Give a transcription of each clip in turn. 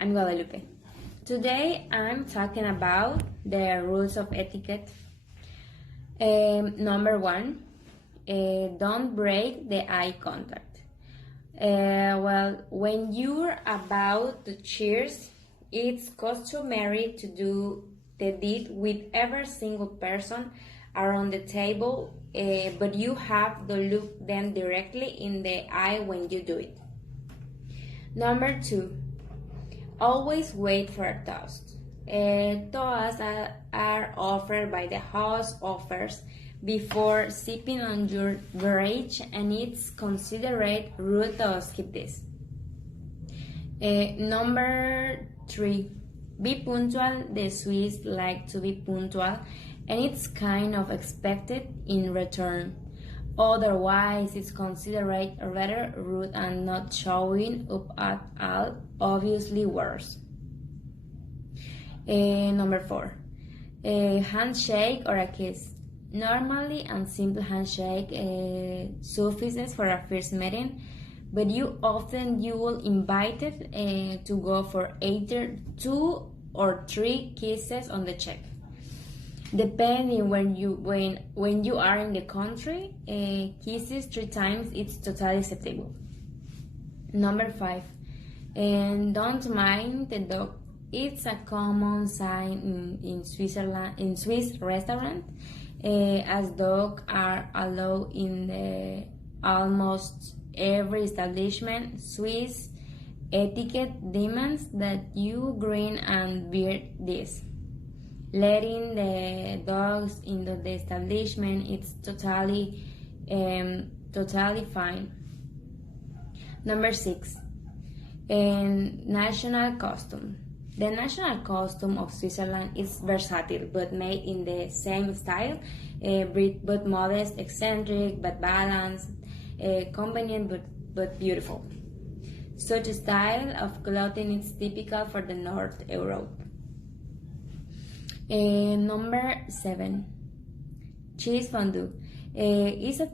I'm Guadalupe. Today I'm talking about the rules of etiquette. Number one, don't break the eye contact. When you're about to cheers, it's customary to do the deed with every single person around the table, but you have to look them directly in the eye when you do it. Number two, always wait for a toast. Toasts are offered by the host offers before sipping on your beverage, and it's considered rude to skip this. Number three, be punctual. The Swiss like to be punctual, and it's kind of expected in return. Otherwise, it's considered rather rude and not showing up at all, obviously worse. Number four, a handshake or a kiss. Normally, a simple handshake suffices for a first meeting, but you will invited to go for either 2 or 3 kisses on the cheek. Depending when you are in the country, kisses 3 times it's totally acceptable. Number 5, and don't mind the dog. It's a common sign in Switzerland, in Swiss restaurant, as dogs are allowed in almost every establishment. Swiss etiquette demands that you grin and bear this. Letting the dogs into the establishment it's totally fine. Number 6, national costume. The national costume of Switzerland is versatile but made in the same style, but modest, eccentric but balanced, convenient but beautiful. Such a style of clothing is typical for the North Europe. Number 7, cheese fondue. Is a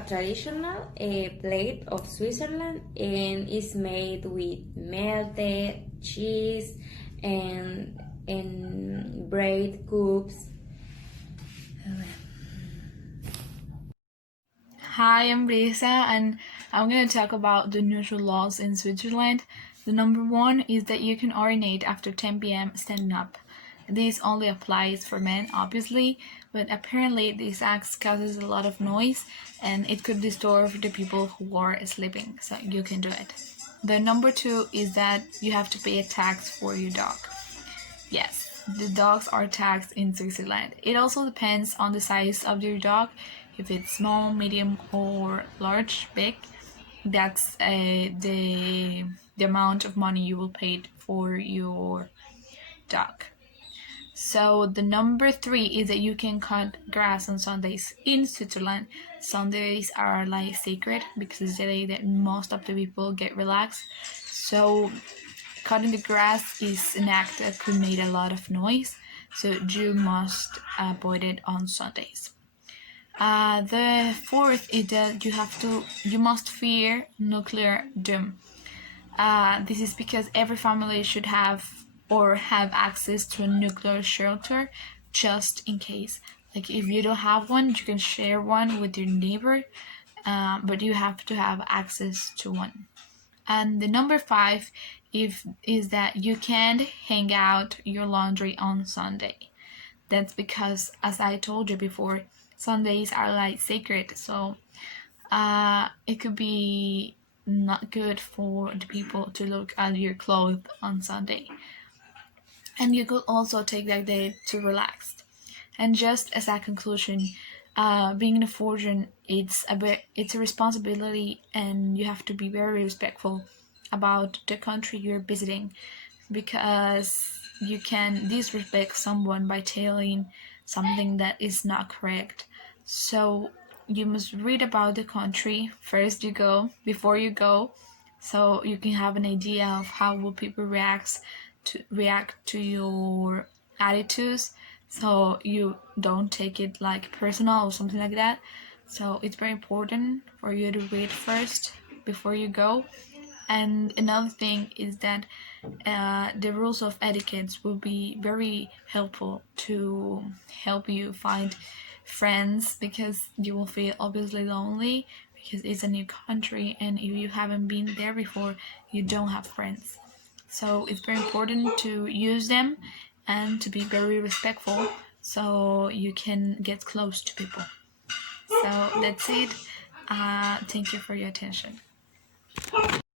traditional plate of Switzerland and is made with melted cheese and bread cubes. Hi, I'm Brisa, and I'm going to talk about the neutral laws in Switzerland. The number 1 is that you can urinate after 10 p.m. standing up. This only applies for men, obviously, but apparently this act causes a lot of noise and it could disturb the people who are sleeping, so you can do it. The number 2 is that you have to pay a tax for your dog. Yes, the dogs are taxed in Switzerland. It also depends on the size of your dog. If it's small, medium, or large, big, that's the amount of money you will pay for your dog. So the number 3 is that you can cut grass on Sundays. In Switzerland, Sundays are like sacred because it's the day that most of the people get relaxed. So cutting the grass is an act that could make a lot of noise, so you must avoid it on Sundays. The 4th is that you must fear nuclear doom. This is because every family should have access to a nuclear shelter just in case. Like if you don't have one, you can share one with your neighbor, but you have to have access to one. And the number 5 is that you can't hang out your laundry on Sunday. That's because, as I told you before, Sundays are like sacred, so it could be not good for the people to look at your clothes on Sunday. And you could also take that day to relax. And just as a conclusion, being a foreigner, it's a responsibility, and you have to be very respectful about the country you're visiting, because you can disrespect someone by telling something that is not correct. So you must read about the country before you go, so you can have an idea of how will people react to your attitudes, so you don't take it like personal or something like that. So it's very important for you to read first before you go, And another thing is that the rules of etiquette will be very helpful to help you find friends, because you will feel obviously lonely because it's a new country, and if you haven't been there before, you don't have friends. So it's very important to use them and to be very respectful so you can get close to people. So that's it. Thank you for your attention.